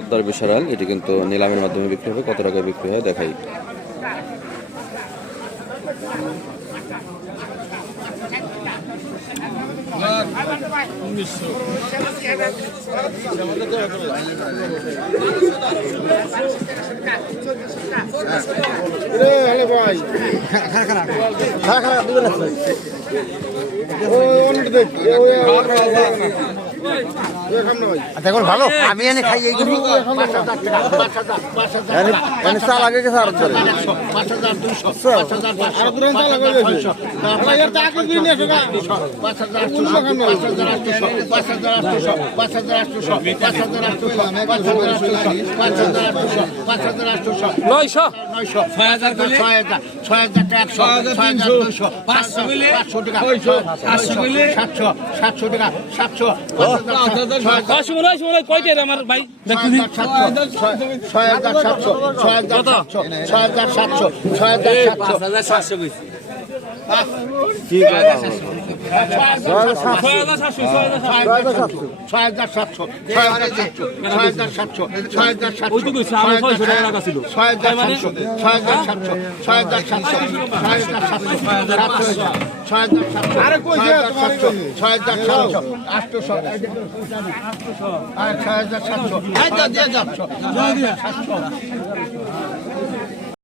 পদ্মার বিশাল, এটি কিন্তু নিলামের মাধ্যমে বিক্রি হবে। কত টাকায় বিক্রি হয় দেখাই। দেখুন ভালো, আমি এনে খাই এইগুলো চাল আগে গেছে আর ধরে 6,700 আমার ভাই দেখুন 6,700 6,700